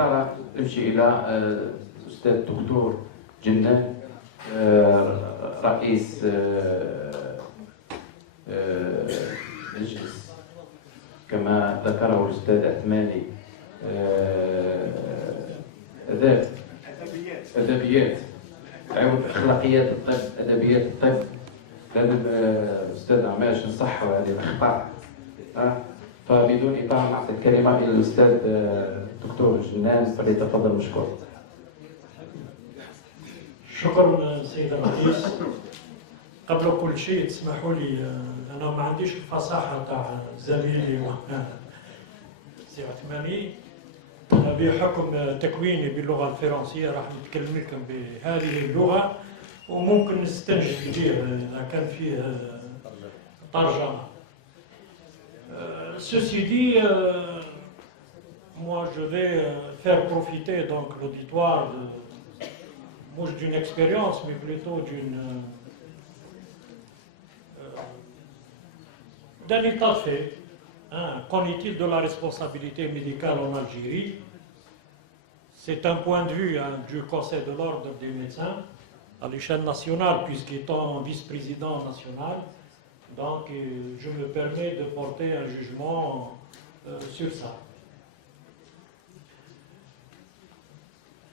الإطار نمشي إلى الأستاذ الدكتور جنان رئيس مجلس كما ذكره الأستاذ عثماني أدبيات عود أخلاقيات الطب أدبيات الطب. لازم الأستاذ عماش نصحوا هذه الأخطاء. فبدون إطالة نعطي الكلمة إلى الأستاذ الدكتور جنان فليتفضل مشكور. شكرا سيد الرئيس. قبل كل شيء تسمحوا لي أنا ما عنديش الفصاحة تاع زميلي سي عثماني. بحكم تكويني باللغة الفرنسية راح نتكلم لكم بهذه اللغة وممكن نستنجد كثير إذا كان فيه ترجمة. Ceci dit, moi je vais faire profiter donc l'auditoire d'une expérience, mais plutôt d'un état de fait. Qu'en est-il de la responsabilité médicale en Algérie? C'est un point de vue du Conseil de l'ordre des médecins à l'échelle nationale, puisqu'étant vice-président national, donc je me permets de porter un jugement sur ça.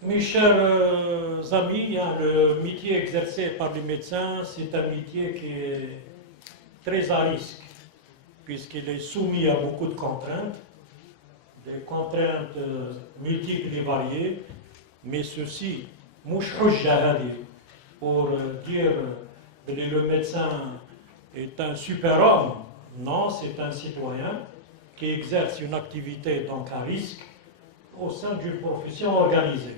Mes chers amis, le métier exercé par les médecins, c'est un métier qui est très à risque, puisqu'il est soumis à beaucoup de contraintes, des contraintes multiples et variées, mais ceci, mouche pour dire que le médecin est un super-homme. Non, c'est un citoyen qui exerce une activité donc à risque au sein d'une profession organisée.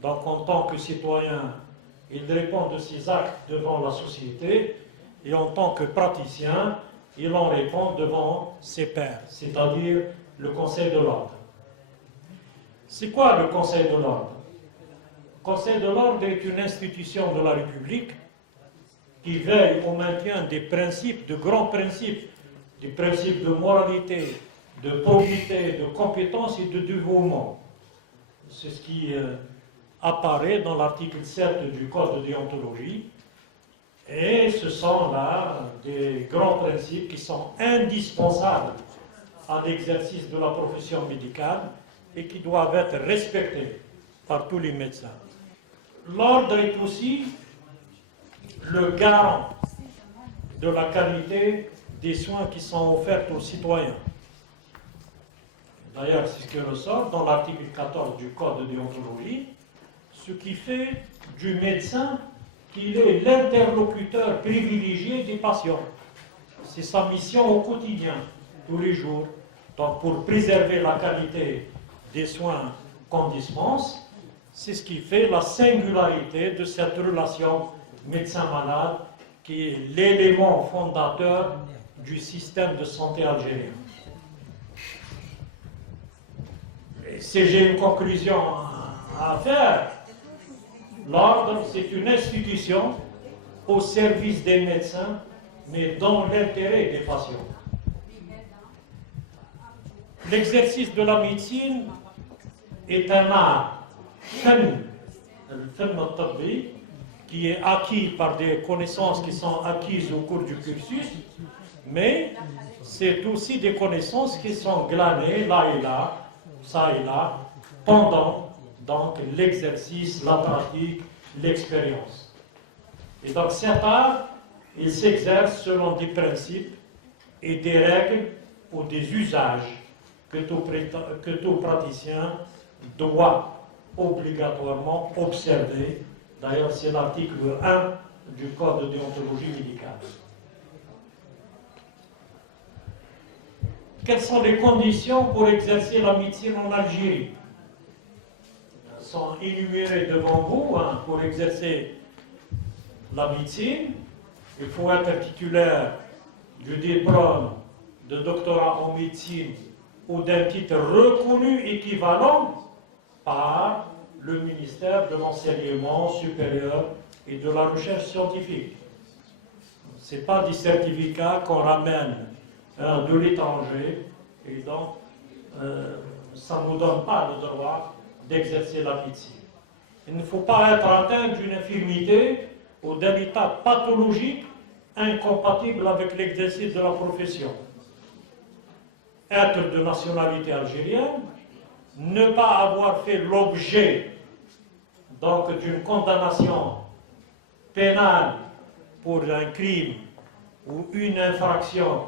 Donc en tant que citoyen, il répond de ses actes devant la société et en tant que praticien, il en répond devant ses pairs, c'est-à-dire le Conseil de l'ordre. C'est quoi le Conseil de l'ordre? Le Conseil de l'ordre est une institution de la République qui veille au maintien des principes, de grands principes, des principes de moralité, de probité, de compétence et de dévouement. C'est ce qui apparaît dans l'article 7 du Code de déontologie. Et ce sont là des grands principes qui sont indispensables à l'exercice de la profession médicale et qui doivent être respectés par tous les médecins. L'ordre est aussi le garant de la qualité des soins qui sont offerts aux citoyens. D'ailleurs, c'est ce qui ressort dans l'article 14 du Code de déontologie, ce qui fait du médecin qu'il est l'interlocuteur privilégié des patients. C'est sa mission au quotidien, tous les jours. Donc, pour préserver la qualité des soins qu'on dispense, c'est ce qui fait la singularité de cette relation médecin-malade qui est l'élément fondateur du système de santé algérien. Et si j'ai une conclusion à faire, l'ordre, c'est une institution au service des médecins, mais dans l'intérêt des patients. L'exercice de la médecine est un art, qui est acquis par des connaissances qui sont acquises au cours du cursus, mais c'est aussi des connaissances qui sont glanées là et là, ça et là, pendant donc l'exercice, la pratique, l'expérience. Et donc cet art, il s'exerce selon des principes et des règles ou des usages que tout praticien doit obligatoirement observer. D'ailleurs, c'est l'article 1 du Code de déontologie médicale. Quelles sont les conditions pour exercer la médecine en Algérie? Elles sont énumérées devant vous. Pour exercer la médecine, il faut être titulaire du diplôme de doctorat en médecine ou d'un titre reconnu équivalent par le ministère de l'Enseignement supérieur et de la Recherche scientifique. Ce n'est pas des certificats qu'on ramène de l'étranger et donc ça ne nous donne pas le droit d'exercer la médecine. Il ne faut pas être atteint d'une infirmité ou d'un état pathologique incompatible avec l'exercice de la profession. Être de nationalité algérienne, ne pas avoir fait l'objet donc d'une condamnation pénale pour un crime ou une infraction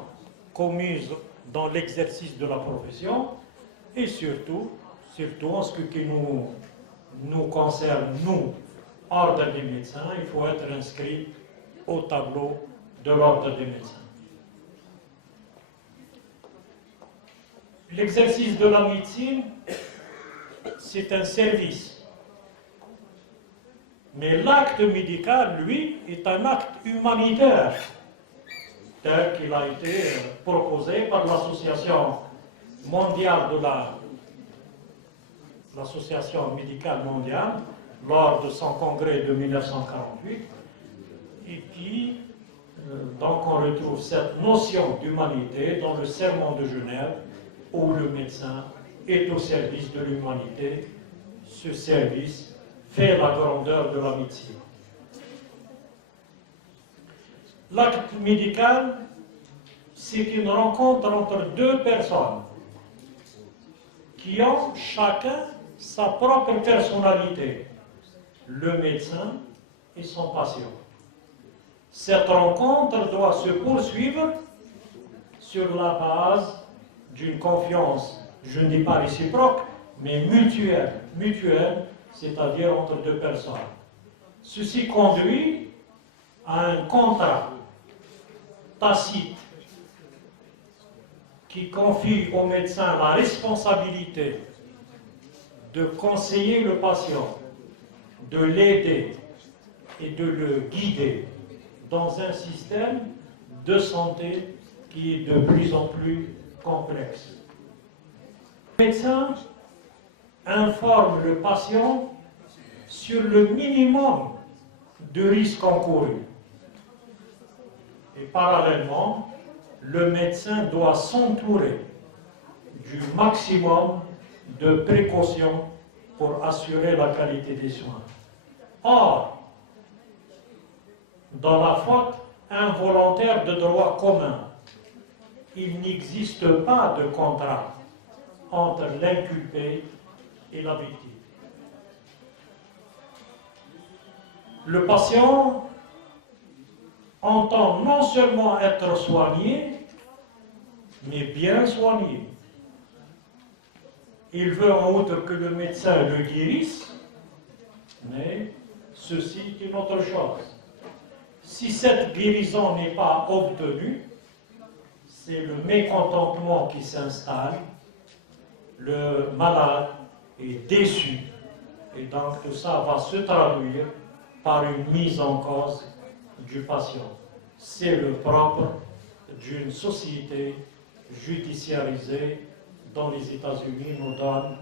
commise dans l'exercice de la profession, et surtout en ce qui nous concerne, nous, ordre des médecins, il faut être inscrit au tableau de l'ordre des médecins. L'exercice de la médecine, c'est un service. Mais l'acte médical, lui, est un acte humanitaire, tel qu'il a été proposé par l'Association mondiale l'Association médicale mondiale, lors de son congrès de 1948, et qui, donc on retrouve cette notion d'humanité dans le Sermon de Genève, où le médecin est au service de l'humanité. Ce service fait la grandeur de la médecine. L'acte médical, c'est une rencontre entre deux personnes qui ont chacun sa propre personnalité, le médecin et son patient. Cette rencontre doit se poursuivre sur la base d'une confiance, je ne dis pas réciproque, mais mutuelle, c'est-à-dire entre deux personnes. Ceci conduit à un contrat tacite qui confie au médecin la responsabilité de conseiller le patient, de l'aider et de le guider dans un système de santé qui est de plus en plus complexe. Le médecin informe le patient sur le minimum de risques encourus. Et parallèlement, le médecin doit s'entourer du maximum de précautions pour assurer la qualité des soins. Or, dans la faute involontaire de droit commun, il n'existe pas de contrat entre l'inculpé et la victime. Le patient entend non seulement être soigné, mais bien soigné. Il veut en outre que le médecin le guérisse, mais ceci est une autre chose. Si cette guérison n'est pas obtenue, c'est le mécontentement qui s'installe, le malade est déçu, et donc tout ça va se traduire par une mise en cause du patient. C'est le propre d'une société judiciarisée dont les États-Unis nous donnent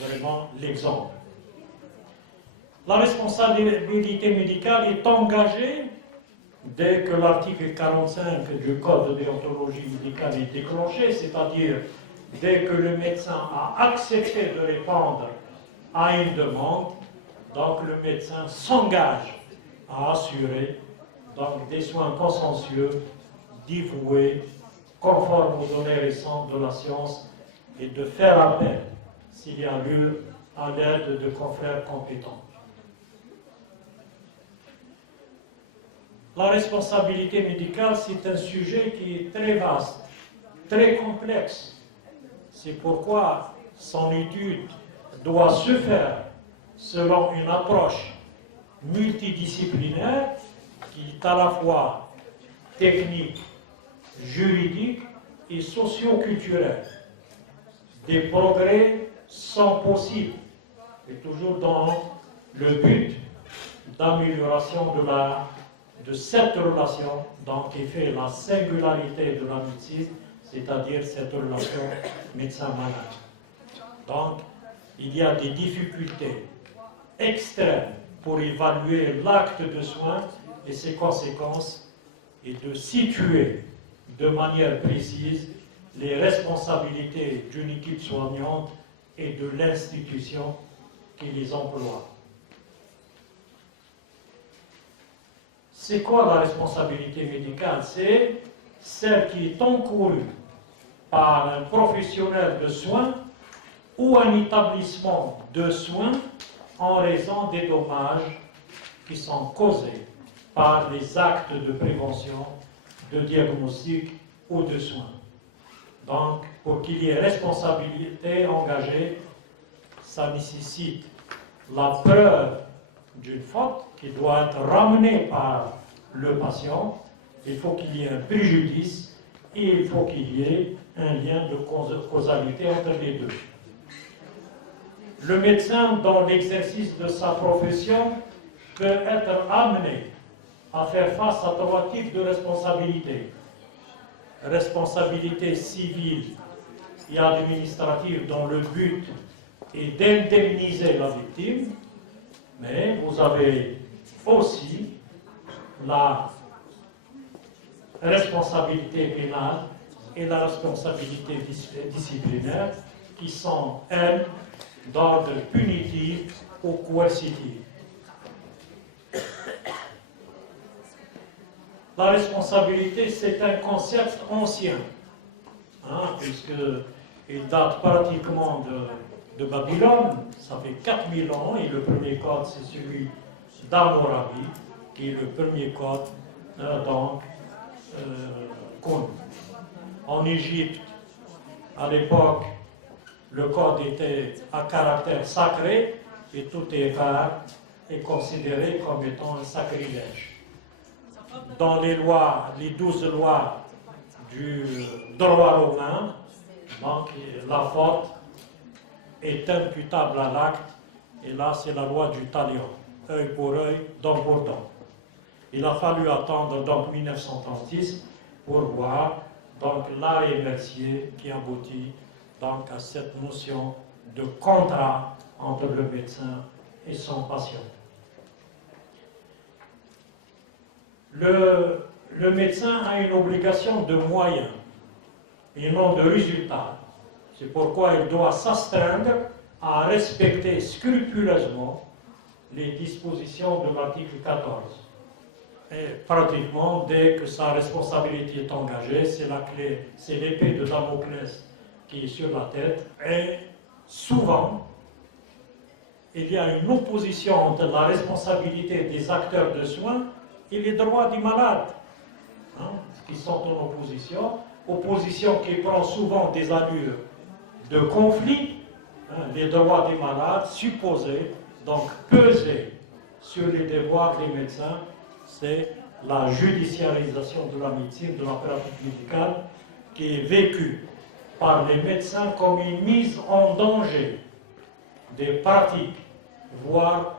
vraiment l'exemple. La responsabilité médicale est engagée dès que l'article 45 du Code de déontologie médicale est déclenché, c'est-à-dire dès que le médecin a accepté de répondre à une demande, donc le médecin s'engage à assurer donc, des soins consensueux, dévoués, conformes aux données récentes de la science et de faire appel, s'il y a lieu, à l'aide de confrères compétents. La responsabilité médicale, c'est un sujet qui est très vaste, très complexe. C'est pourquoi son étude doit se faire selon une approche multidisciplinaire qui est à la fois technique, juridique et socio-culturelle. Des progrès sont possibles, et toujours dans le but d'amélioration de cette relation, donc qui fait la singularité de la médecine, c'est-à-dire cette relation médecin-malade. Donc, il y a des difficultés extrêmes pour évaluer l'acte de soin et ses conséquences et de situer de manière précise les responsabilités d'une équipe soignante et de l'institution qui les emploie. C'est quoi la responsabilité médicale? C'est celle qui est encourue par un professionnel de soins ou un établissement de soins en raison des dommages qui sont causés par les actes de prévention, de diagnostic ou de soins. Donc, pour qu'il y ait responsabilité engagée, ça nécessite la preuve d'une faute qui doit être ramenée par le patient. Il faut qu'il y ait un préjudice et il faut qu'il y ait un lien de causalité entre les deux. Le médecin, dans l'exercice de sa profession, peut être amené à faire face à trois types de responsabilités. Responsabilité civile et administrative dont le but est d'indemniser la victime, mais vous avez aussi la responsabilité pénale et la responsabilité disciplinaire qui sont, elles, d'ordre punitif ou coercitif. La responsabilité, c'est un concept ancien, puisqu'il date pratiquement de Babylone, ça fait 4000 ans, et le premier code, c'est celui d'Hammurabi, qui est le premier code connu. En Égypte, à l'époque, le code était à caractère sacré, et tout écart est considéré comme étant un sacrilège. Dans les lois, les 12 lois du droit romain, donc la faute est imputable à l'acte, et là c'est la loi du talion, œil pour œil, dent pour dent. Il a fallu attendre donc 1936 pour voir donc l'arrêt Mercier qui aboutit donc à cette notion de contrat entre le médecin et son patient. Le médecin a une obligation de moyens et non de résultats. C'est pourquoi il doit s'astreindre à respecter scrupuleusement les dispositions de l'article 14. Et pratiquement, dès que sa responsabilité est engagée, c'est la clé, c'est l'épée de Damoclès qui est sur la tête. Et souvent, il y a une opposition entre la responsabilité des acteurs de soins et les droits des malades, qui sont en opposition qui prend souvent des allures de conflit, les droits des malades supposés, donc peser sur les devoirs des médecins, c'est la judiciarisation de la médecine, de la pratique médicale, qui est vécue par les médecins comme une mise en danger des pratiques, voire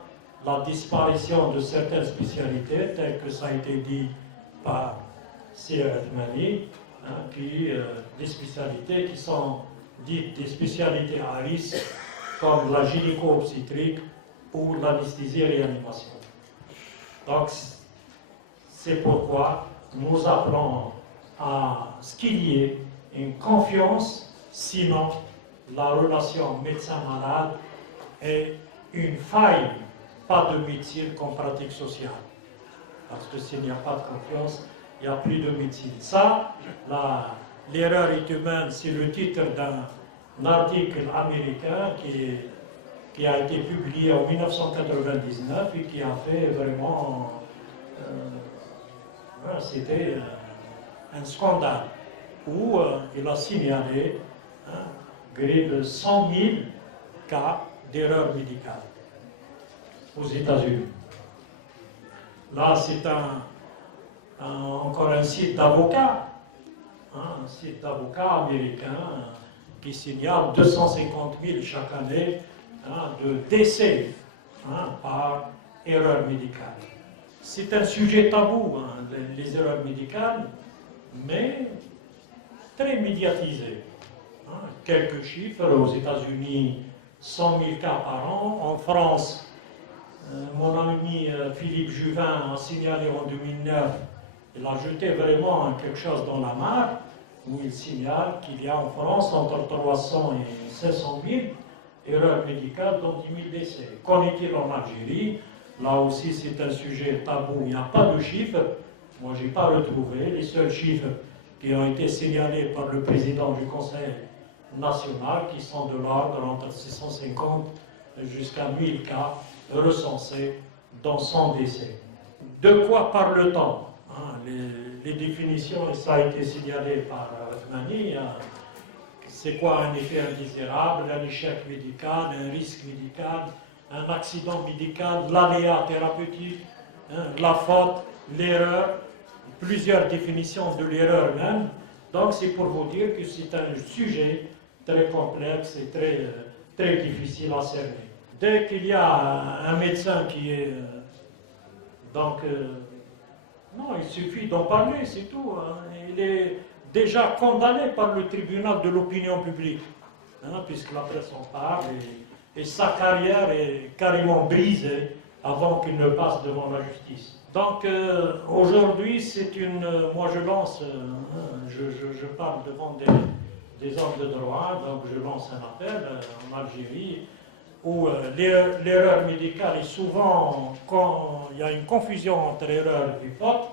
la disparition de certaines spécialités, telles que ça a été dit par Sir Edmani, des spécialités qui sont dites des spécialités à risque, comme la gynéco-obstétrique ou l'anesthésie-réanimation. Donc, c'est pourquoi nous appelons à ce qu'il y ait une confiance, sinon la relation médecin-malade est une faille, pas de médecine comme pratique sociale. Parce que s'il n'y a pas de confiance, il n'y a plus de médecine. Ça, l'erreur est humaine, c'est le titre d'un article américain qui a été publié en 1999 et qui a fait vraiment... c'était un scandale où il a signalé gré de 100 000 cas d'erreur médicale aux États-Unis. Là, c'est encore un site d'avocats, un site d'avocats américains qui signale 250 000 chaque année de décès par erreur médicale. C'est un sujet tabou, les erreurs médicales, mais très médiatisé. Quelques chiffres, aux États-Unis, 100 000 cas par an. En France, mon ami Philippe Juvin a signalé en 2009, il a jeté vraiment quelque chose dans la mare, où il signale qu'il y a en France entre 300 et 500 000 erreurs médicales, dont 10 000 décès. Qu'en est-il en Algérie? Là aussi, c'est un sujet tabou. Il n'y a pas de chiffres. Moi, je n'ai pas retrouvé. Les seuls chiffres qui ont été signalés par le président du Conseil national, qui sont de l'ordre entre 650 jusqu'à 1000 cas recensés dans 100 décès. De quoi parle-t-on? Les définitions, et ça a été signalé par Othmani, c'est quoi un effet indésirable, un échec médical, un risque médical, un accident médical, l'aléa thérapeutique, la faute, l'erreur, plusieurs définitions de l'erreur même. Donc c'est pour vous dire que c'est un sujet très complexe et très difficile à cerner. Dès qu'il y a un médecin qui est... non, il suffit d'en parler, c'est tout. Il est déjà condamné par le tribunal de l'opinion publique, puisque la presse en parle, et sa carrière est carrément brisée avant qu'il ne passe devant la justice. Donc aujourd'hui, c'est une... moi je lance, je parle devant des hommes de droit, donc je lance un appel en Algérie, où l'erreur médicale est souvent, quand il y a une confusion entre erreur et faute,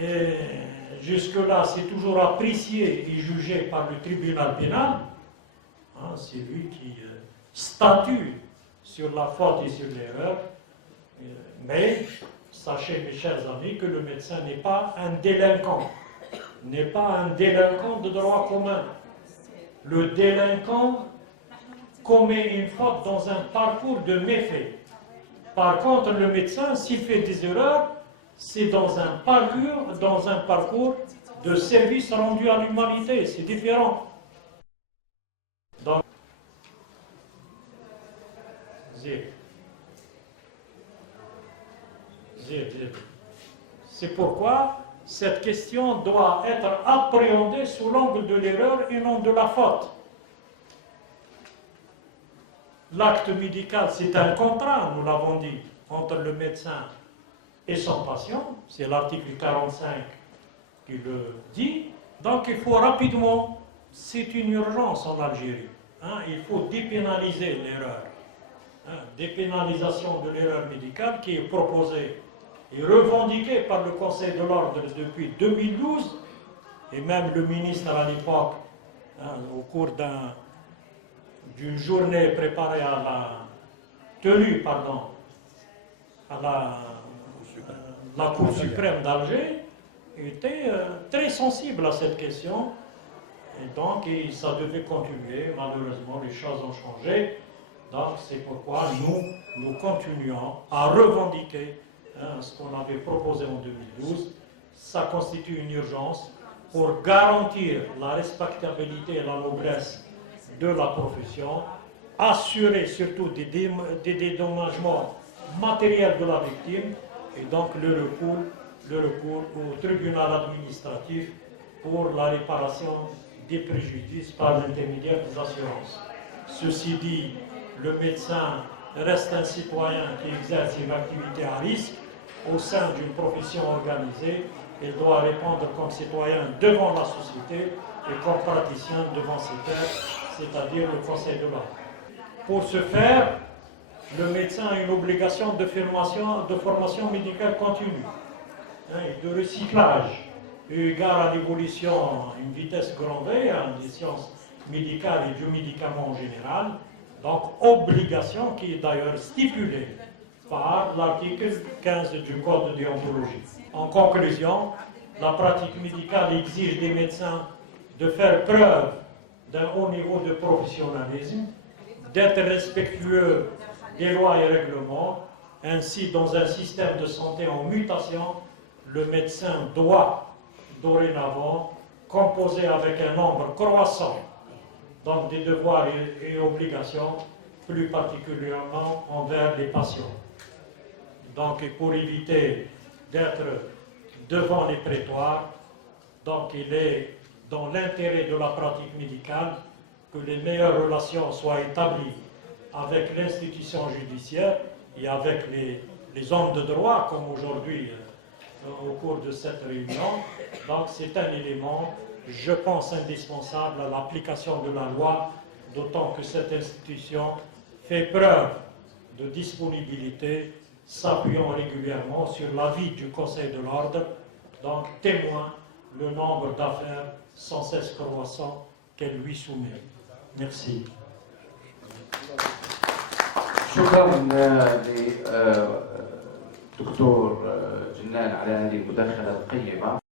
et jusque-là c'est toujours apprécié et jugé par le tribunal pénal, c'est lui qui statue sur la faute et sur l'erreur, mais sachez mes chers amis que le médecin n'est pas un délinquant, de droit commun. Le délinquant commet une faute dans un parcours de méfaits. Par contre, le médecin, s'il fait des erreurs, c'est dans un parcours de service rendu à l'humanité. C'est différent. Donc, c'est pourquoi cette question doit être appréhendée sous l'angle de l'erreur et non de la faute. L'acte médical, c'est un contrat, nous l'avons dit, entre le médecin et son patient. C'est l'article 45 qui le dit. Donc il faut rapidement, c'est une urgence en Algérie, il faut dépénaliser l'erreur. Dépénalisation de l'erreur médicale qui est proposée et revendiquée par le Conseil de l'ordre depuis 2012, et même le ministre à l'époque, au cours d'une journée préparée à la tenue, à la Cour suprême d'Alger, était très sensible à cette question. Et donc, ça devait continuer. Malheureusement, les choses ont changé. Donc, c'est pourquoi nous continuons à revendiquer ce qu'on avait proposé en 2012. Ça constitue une urgence pour garantir la respectabilité et la noblesse de la profession, assurer surtout des dédommagements matériels de la victime, et donc le recours au tribunal administratif pour la réparation des préjudices par l'intermédiaire des assurances. Ceci dit, le médecin reste un citoyen qui exerce une activité à risque au sein d'une profession organisée et doit répondre comme citoyen devant la société et comme praticien devant ses pairs, c'est-à-dire le Conseil de l'ordre. Pour ce faire, le médecin a une obligation de formation médicale continue et de recyclage, eu égard à l'évolution à une vitesse grand V des sciences médicales et du médicament en général, donc obligation qui est d'ailleurs stipulée par l'article 15 du Code de déontologie. En conclusion, la pratique médicale exige des médecins de faire preuve d'un haut niveau de professionnalisme, d'être respectueux des lois et règlements. Ainsi, dans un système de santé en mutation, le médecin doit dorénavant composer avec un nombre croissant donc des devoirs et obligations, plus particulièrement envers les patients. Donc, pour éviter d'être devant les prétoires, donc il est dans l'intérêt de la pratique médicale que les meilleures relations soient établies avec l'institution judiciaire et avec les hommes de droit, comme aujourd'hui au cours de cette réunion. Donc c'est un élément, je pense, indispensable à l'application de la loi d'autant que cette institution fait preuve de disponibilité, s'appuyant régulièrement sur l'avis du Conseil de l'Ordre, donc témoin le nombre d'affaires sans cesse croissant qu'elle lui soumet. Merci. شكرا للدكتور جنان على هذه المداخلة القيمة.